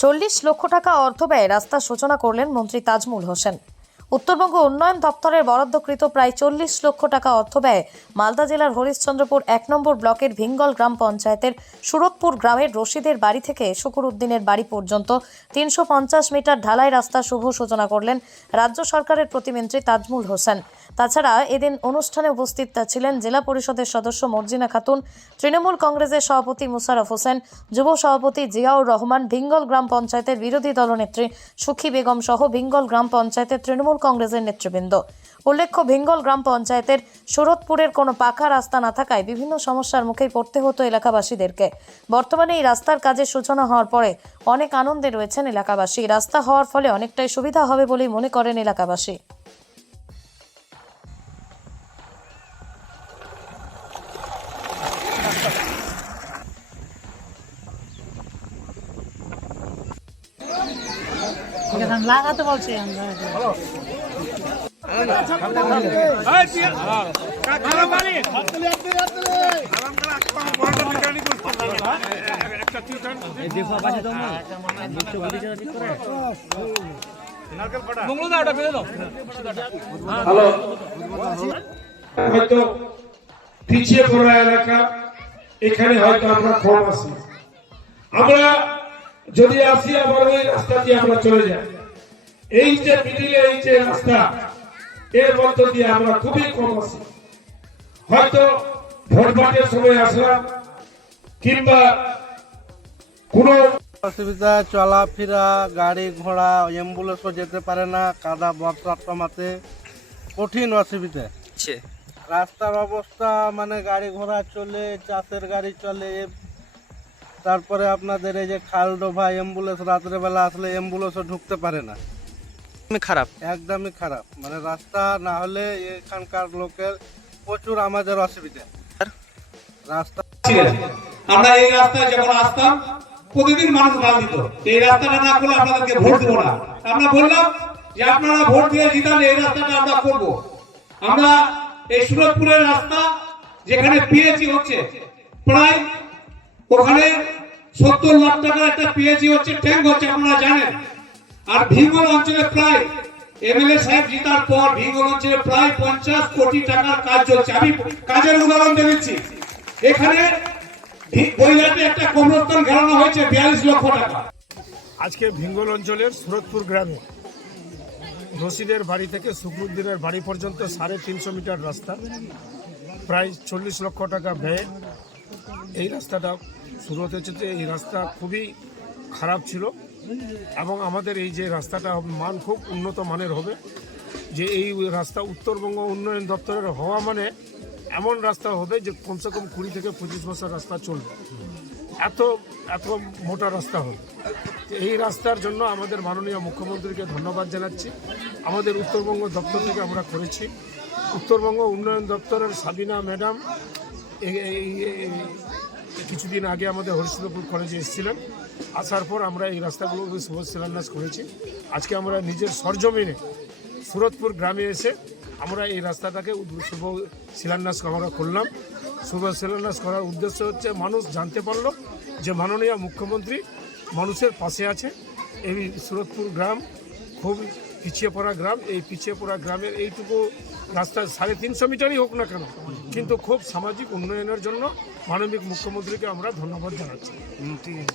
চল্লিশ লক্ষ টাকা অর্থ ব্যয় রাস্তা সূচনা করলেন মন্ত্রী তাজমুল হোসেন। উত্তরবঙ্গ উন্নয়ন দপ্তরের বরাদ্দকৃত প্রায় চল্লিশ লক্ষ টাকা অর্থ ব্যয় মালদা জেলার হরিশ্চন্দ্রপুর এক নম্বর ব্লকের ভিঙ্গল গ্রাম পঞ্চায়েতের সুরতপুর গ্রামের রশিদের বাড়ি থেকে শুকুর উদ্দিনের বাড়ি পর্যন্ত তিনশো পঞ্চাশ মিটার ঢালাই রাস্তা শুভ সূচনা করলেন রাজ্য সরকারের প্রতিমন্ত্রী তাজমুল হোসেন। তাছাড়া এদিন অনুষ্ঠানে উপস্থিত ছিলেন জেলা পরিষদের সদস্য মর্জিনা খাতুন, তৃণমূল কংগ্রেসের সভাপতি মুশারফ হোসেন, যুব সভাপতি জিয়াউর রহমান, ভিঙ্গল গ্রাম পঞ্চায়েতের বিরোধী দলনেত্রী সুখী বেগম সহ ভিঙ্গল গ্রাম পঞ্চায়েতের তৃণমূল কংগ্রেসের নেতৃবৃন্দ। উল্লেখ্য, ভিঙ্গল গ্রাম পঞ্চায়েতের সুরতপুরের কোনো পাকা রাস্তা না থাকায় বিভিন্ন সমস্যার মুখেই পড়তে হতো এলাকাবাসীদেরকে। বর্তমানে এই রাস্তার কাজের সূচনা হওয়ার পরে অনেক আনন্দে রয়েছেন এলাকাবাসী। রাস্তা হওয়ার ফলে অনেকটাই সুবিধা হবে বলেই মনে করেন এলাকাবাসী। লাগাতে বলছি আমরা। হয়তো পিছিয়ে পড়া এলাকা, এখানে হয়তো আমরা কম আছি। আমরা যদি আসি, আবার ওই রাস্তা দিয়ে আমরা চলে যাই। এই যে মিডিলে এই যে রাস্তা এর মধ্য দিয়ে আমরা খুবই কম আছি। হয়তো ভোট বাটের সময় আসলাম কিংবা কোনো অসুবিধা চলাফেরা গাড়ি ঘোড়া অ্যাম্বুলেন্সও যেতে পারে না কাদা বর্ষার সময়তে কঠিন অসুবিধা। রাস্তার অবস্থা মানে গাড়ি ঘোড়া চলে চাষের গাড়ি চলে। তারপরে আপনাদের এই যে খাল ডোভা অ্যাম্বুলেন্স রাত্রেবেলা আসলে অ্যাম্বুলেন্সও ঢুকতে পারে না। খারাপ। একদমই খারাপ। মানে রাস্তা না হলে এখানকার লোকের প্রচুর আমাদের অসুবিধা। রাস্তা আমরা এই রাস্তায় যখন আসতাম প্রতিদিন মানুষ গাল দিত। এই রাস্তাটা না করলে আপনাদেরকে ভোট দেবো না। আমরা বললাম যে আপনারা ভোট দিয়ে জিতান এই রাস্তাটা আমরা করব। আমরা এই সুরতপুরের রাস্তা যেখানে পিএইচি হচ্ছে প্রায় ওখানে সত্তর লাখ টাকার একটা পিএইচি হচ্ছে ট্যাঙ্ক হচ্ছে আপনারা জানেন। আর ভিঙ্গল অঞ্চলে প্রায় এমএলএ সাহেব জিতার পর ভিঙ্গল অঞ্চলে প্রায় পঞ্চাশ কোটি টাকার কাজ চলছে। আমি কাজের উদাহরণ দিচ্ছি। এখানে বইলাতে একটা কবরস্থান ঘেরানো হয়েছে বিয়াল্লিশ লক্ষ টাকা। আজকে ভিঙ্গল অঞ্চলের সুরতপুর গ্রামে রশিদের বাড়ি থেকে শুক্রুদ্দিনের বাড়ি পর্যন্ত সাড়ে তিনশো মিটার রাস্তা, প্রায় চল্লিশ লক্ষ টাকা ব্যয়ে। এই রাস্তাটা শুরু হতে এই রাস্তা খুবই খারাপ ছিল। এবং আমাদের এই যে রাস্তাটা মান খুব উন্নত মানের হবে, যে এই রাস্তা উত্তরবঙ্গ উন্নয়ন দপ্তরের হওয়া মানে এমন রাস্তা হবে যে কমসে কম কুড়ি থেকে পঁচিশ বছর রাস্তা চলবে। এত এত মোটা রাস্তা হবে। এই রাস্তার জন্য আমাদের মাননীয় মুখ্যমন্ত্রীকে ধন্যবাদ জানাচ্ছি। আমাদের উত্তরবঙ্গ দপ্তর থেকে আমরা করেছি। উত্তরবঙ্গ উন্নয়ন দপ্তরের সাবিনা ম্যাডাম এই- কিছুদিন আগে আমাদের হরিশ্চন্দ্রপুর কলেজে এসেছিলেন। আসার পর আমরা এই রাস্তাগুলো শুভ শিলান্যাস করেছি। আজকে আমরা নিজের সরজমিনে সুরতপুর গ্রামে এসে আমরা এই রাস্তাটাকে শুভ শিলান্যাস আমরা করলাম। শুভ শিলান্যাস করার উদ্দেশ্য হচ্ছে মানুষ জানতে পারল যে মাননীয় মুখ্যমন্ত্রী মানুষের পাশে আছে। এই সুরতপুর গ্রাম খুব পিছিয়ে পড়া গ্রাম। এই পিছিয়ে পড়া গ্রামের এইটুকু রাস্তা সাড়ে তিনশো মিটারই হোক না কেন, কিন্তু খুব সামাজিক উন্নয়নের জন্য মাননীয় মুখ্যমন্ত্রীকে আমরা ধন্যবাদ জানাচ্ছি।